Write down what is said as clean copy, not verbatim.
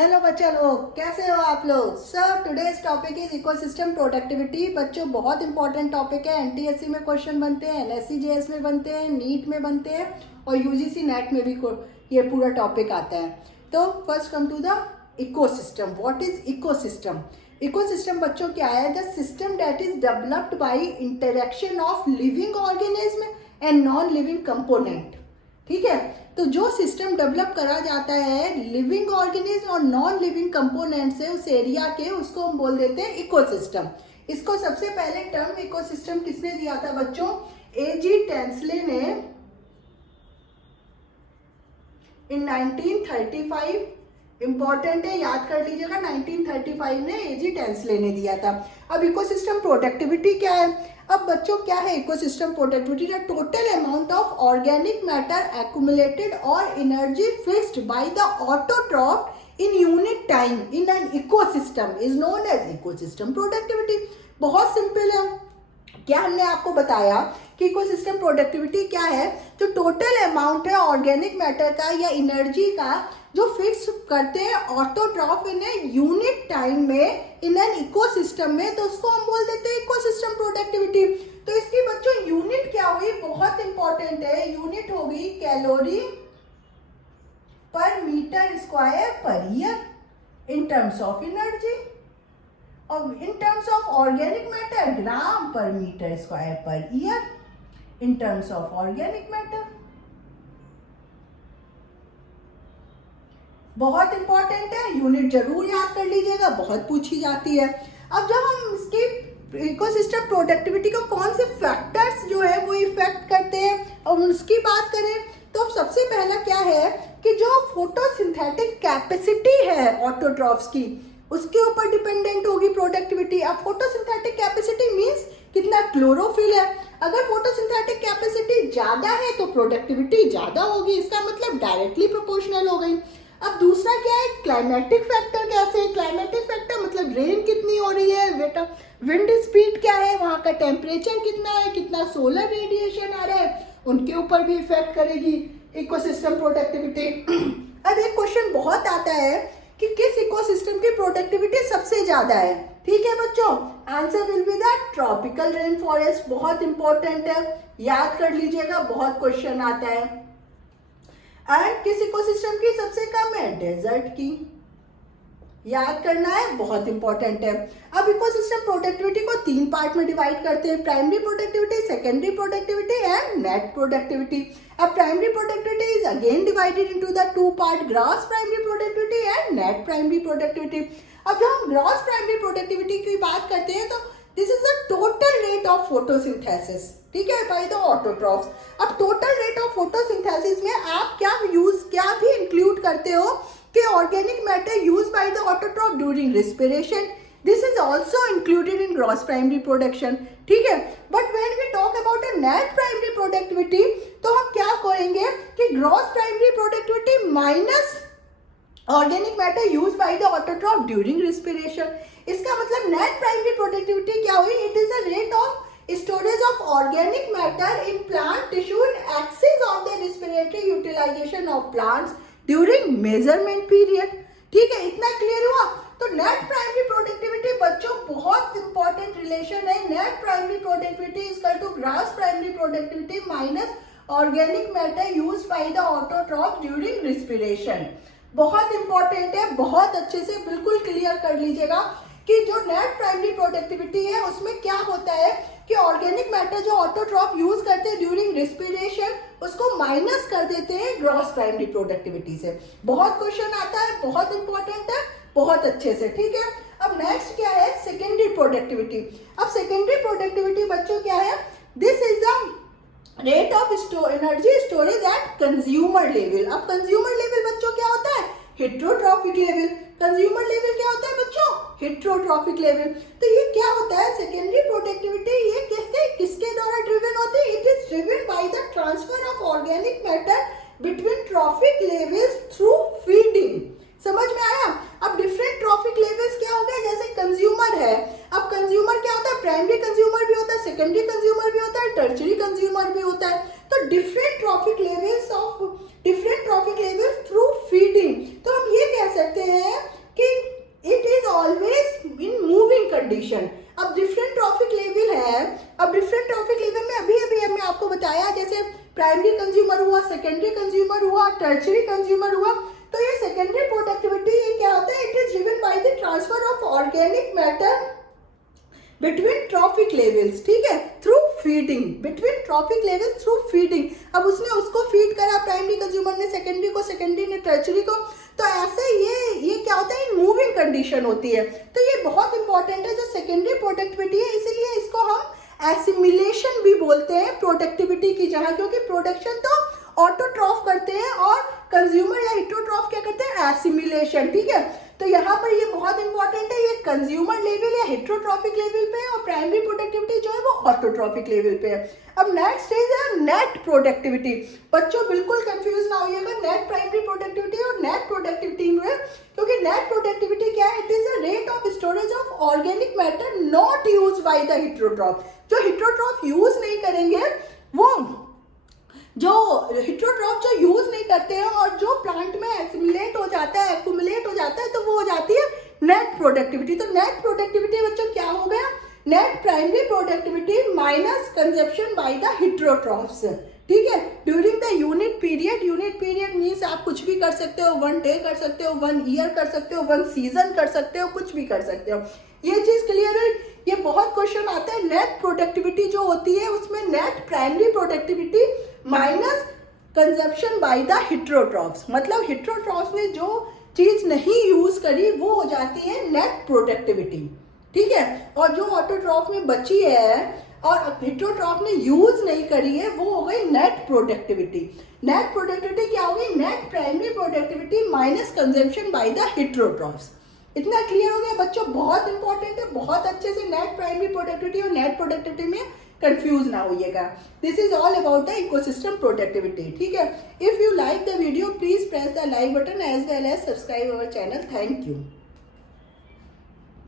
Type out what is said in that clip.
Hello बच्चा लोग, कैसे हो आप लोग सब। Today's topic is ecosystem productivity. बच्चों बहुत इंपॉर्टेंट टॉपिक है। एनटीएससी में क्वेश्चन बनते हैं, एनएससीजेएस में बनते हैं, नीट में बनते हैं और यूजीसी नेट में भी ये पूरा टॉपिक आता है। तो first come to the ecosystem. What is ecosystem? Ecosystem बच्चों क्या है? The system that is developed by interaction of living organism and non living component. ठीक है, तो जो सिस्टम डेवलप करा जाता है लिविंग ऑर्गेनिज्म और नॉन लिविंग कंपोनेंट से उस एरिया के, उसको हम बोल देते हैं इकोसिस्टम। इसको सबसे पहले टर्म इकोसिस्टम किसने दिया था बच्चों? एजी टेंसले ने इन 1935। इंपॉर्टेंट है, याद कर लीजिएगा, 1935 में एजी टेंसले ने दिया था। अब इकोसिस्टम प्रोडक्टिविटी क्या है? अब बच्चों क्या है ecosystem productivity? The total amount of organic matter accumulated और energy fixed by the autotroph in unit time in an ecosystem is known as ecosystem productivity. बहुत सिंपल है। क्या हमने आपको बताया कि इकोसिस्टम प्रोडक्टिविटी क्या है? जो टोटल अमाउंट है ऑर्गेनिक मैटर का या एनर्जी का जो फिक्स करते हैं autotroph in a unit time में इन एन इकोसिस्टम में, तो उसको हम बोल देते हैं इकोसिस्टम प्रोडक्टिविटी। तो इसकी बच्चों यूनिट क्या हुई? बहुत इंपॉर्टेंट है। यूनिट होगी calorie per meter square per year in terms of energy, और in terms of organic matter gram per meter square per year in terms of organic matter. बहुत इंपॉर्टेंट है, यूनिट जरूर याद कर लीजिएगा, बहुत पूछी जाती है। अब जब हम इसकी इकोसिस्टम प्रोडक्टिविटी को कौन से फैक्टर्स जो है वो इफेक्ट करते हैं और उसकी बात करें तो सबसे पहला क्या है कि जो फोटोसिंथेटिक कैपेसिटी है ऑटोट्रॉफ्स की, उसके ऊपर डिपेंडेंट होगी प्रोडक्टिविटी। अब फोटोसिंथेटिक कैपेसिटी मींस कितना क्लोरोफिल है। अगर फोटोसिंथेटिक कैपेसिटी ज्यादा है तो प्रोडक्टिविटी ज्यादा होगी, इसका मतलब डायरेक्टली प्रोपोर्शनल हो गई। अब दूसरा क्या है? Climatic factor. कैसे? क्लाइमेटिक फैक्टर मतलब रेन कितनी हो रही है, विंड स्पीड क्या है, वहां का टेम्परेचर कितना है, कितना सोलर रेडिएशन आ रहा है, उनके ऊपर भी इफेक्ट करेगी इकोसिस्टम प्रोडक्टिविटी। अब एक क्वेश्चन बहुत आता है कि किस इकोसिस्टम की प्रोडक्टिविटी सबसे ज्यादा है? ठीक है बच्चों, answer will be the tropical rain forest. बहुत इंपॉर्टेंट है, याद कर लीजिएगा, बहुत क्वेश्चन आता है। एंड किस इकोसिस्टम की सबसे कम है? डेजर्ट की। याद करना है, बहुत इंपॉर्टेंट है। अब इकोसिस्टम प्रोडक्टिविटी को 3 पार्ट में डिवाइड करते हैं, primary productivity, secondary productivity and net productivity. अब primary productivity is again divided into the 2 part, gross primary productivity and net primary productivity. अब जब हम ग्रॉस प्राइमरी प्रोडक्टिविटी की बात करते हैं तो this is the total rate of photosynthesis, ठीक है, बाय द ऑटोट्रॉफ्स। अब टोटल रेट ऑफ फोटोसिंथेसिस में आप क्या भी इंक्लूड करते हो कि organic matter use by the autotroph during respiration, this is also included in gross primary production, ठीक है। But when we talk about a net primary productivity तो हम क्या करेंगे कि gross primary productivity minus organic matter use by the autotroph during respiration. इसका मतलब net primary productivity क्या हुई? It is the rate of storage of organic matter in plant tissue in excess of the respiratory utilization of plants during measurement period। ठीक है, इतना clear हुआ? तो net primary productivity बच्चों बहुत इंपॉर्टेंट रिलेशन है। Net primary productivity is equal to gross primary productivity minus organic matter used by the autotroph during respiration. बहुत important है, बहुत अच्छे से बिल्कुल क्लियर कर लीजिएगा कि जो नेट प्राइमरी प्रोडक्टिविटी है उसमें क्या होता है कि ऑर्गेनिक मैटर जो ऑटोट्रॉफ यूज करते हैं ड्यूरिंग रिस्पिरेशन उसको माइनस कर देते हैं ग्रॉस प्राइमरी प्रोडक्टिविटी से। बहुत क्वेश्चन आता है, बहुत इंपॉर्टेंट है, बहुत अच्छे से, ठीक है। अब नेक्स्ट क्या है? Secondary productivity. अब सेकेंडरी प्रोडक्टिविटी बच्चों क्या है? This is the rate of energy storage at consumer level. अब कंज्यूमर लेवल बच्चों क्या होता है? Heterotrophic level. कंज्यूमर लेवल क्या होता है बच्चों? Heterotrophic level. तो ये क्या होता है? सेकेंडरी प्रोडक्टिविटी ये किसके द्वारा ड्रिवन होती है? It is driven by the transfer of organic matter between trophic levels through feeding. समझ में आया? अब डिफरेंट ट्रॉफिक लेवल्स क्या हो गए? जैसे कंज्यूमर है, अब कंज्यूमर क्या होता है? प्राइमरी कंज्यूमर भी होता है, सेकेंडरी कंज्यूमर भी होता है, टर्शियरी कंज्यूमर भी होता है। तो different trophic levels through feeding. तो हम ये कह सकते हैं कंडीशन। अब डिफरेंट ट्रॉफिक लेवल है, अब डिफरेंट ट्रॉफिक लेवल में अभी मैं आपको बताया जैसे प्राइमरी कंज्यूमर हुआ, सेकेंडरी कंज्यूमर हुआ, टर्शियरी कंज्यूमर हुआ। तो ये सेकेंडरी प्रोडक्टिविटी ये क्या होता है, it is driven by the transfer of organic matter between trophic levels, ठीक है, through feeding, between trophic levels through feeding. अब उसने उसको फीड करा, प्राइमरी कंज्यूमर ने सेकेंडरी को, सेकेंडरी ने टर्शियरी को, तो ऐसे ये क्या होता है, मूविंग कंडीशन होती है। तो ये बहुत इंपॉर्टेंट है जो सेकेंडरी प्रोडक्टिविटी है, इसीलिए इसको हम एसिमिलेशन भी बोलते हैं प्रोडक्टिविटी की जगह, क्योंकि प्रोडक्शन तो ऑटोट्रॉफ करते हैं और कंज्यूमर या हिटरोट्रॉफ क्या करते हैं, एसिमिलेशन, ठीक है। तो यहाँ पर ये बहुत इंपॉर्टेंट है, ये कंज्यूमर लेवल या हिटरोट्रॉफिक लेवल पे है और प्राइमरी प्रोडक्टिविटी जो है वो ऑटोट्रॉफिक लेवल पे है। अब नेक्स्ट स्टेज है नेट प्रोडक्टिविटी। बच्चों बिल्कुल कंफ्यूज ना होइएगा नेट प्राइमरी प्रोडक्टिविटी और नेट प्रोडक्टिविटी में, क्योंकि नेट प्रोडक्टिविटी क्या है, it is a rate of storage of organic matter not use by the heterotroph. जो हिटरोट्रॉफ यूज नहीं करेंगे, वो जो हिटरोट्रॉफ जो यूज नहीं करते हैं और जो प्लांट में एक्यूमुलेट हो जाता है, तो वो हो जाती है नेट प्रोडक्टिविटी। तो नेट प्रोडक्टिविटी बच्चों क्या हो गया, net primary productivity minus consumption by the heterotrophs, ठीक है, during the unit period. Unit period means आप कुछ भी कर सकते हो, 1 डे कर सकते हो, 1 ईयर कर सकते हो, 1 सीजन कर सकते हो, कुछ भी कर सकते हो। ये चीज क्लियर है। ये बहुत क्वेश्चन आता है, नेट प्रोडक्टिविटी जो होती है उसमें net primary productivity minus consumption by the heterotrophs, मतलब हिटरोट्रॉफ्स ने जो चीज नहीं यूज करी वो हो जाती है नेट प्रोडक्टिविटी, ठीक है। और जो ऑटोट्रॉफ में बची है और हिटरोट्रॉफ ने यूज नहीं करी है वो हो गई नेट प्रोडक्टिविटी। नेट प्रोडक्टिविटी क्या होगी, net primary productivity minus consumption by the heterotrophs. इतना क्लियर हो गया बच्चों, बहुत इंपॉर्टेंट है, बहुत अच्छे से नेट प्राइमरी प्रोडक्टिविटी और नेट प्रोडक्टिविटी में कंफ्यूज ना होइएगा। This is all about the ecosystem productivity, ठीक है। If you like the video please press the like button as well as subscribe our channel. Thank you.